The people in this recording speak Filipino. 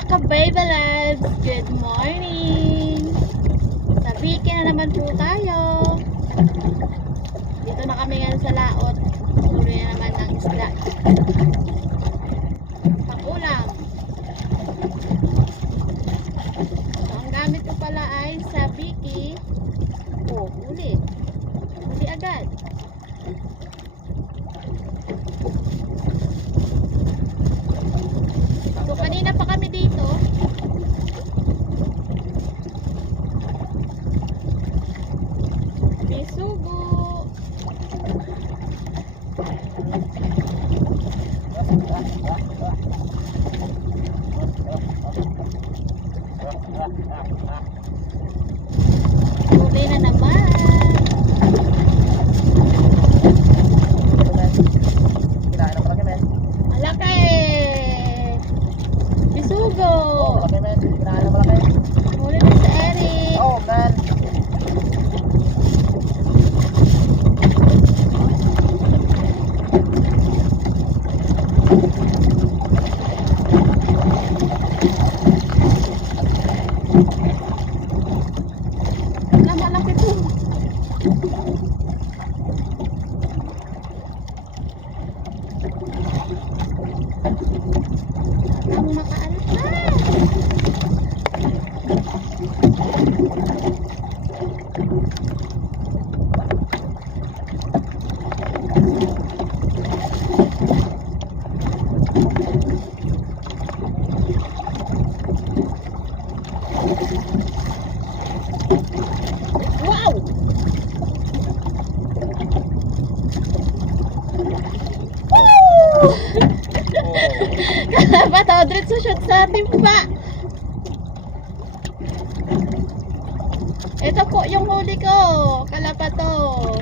mga ka-baby loves, good morning! Sa Biki na naman po tayo. Dito na kami ngayon sa laot. Tuloy na naman ng isda. Pang-ulam. So, ang gamit ko pala ay sa Biki. Oh, uli. Uli agad. So, kanina pa kami dito. May sugo. Huli na naman. Malaki. Bisugo. Huli na si Eric. Oh, man. Malaki po. Ang makaalat na. Wow! Woo! Kalapat, diretso shot sa timba. Ito po yung huli ko. Kalapato.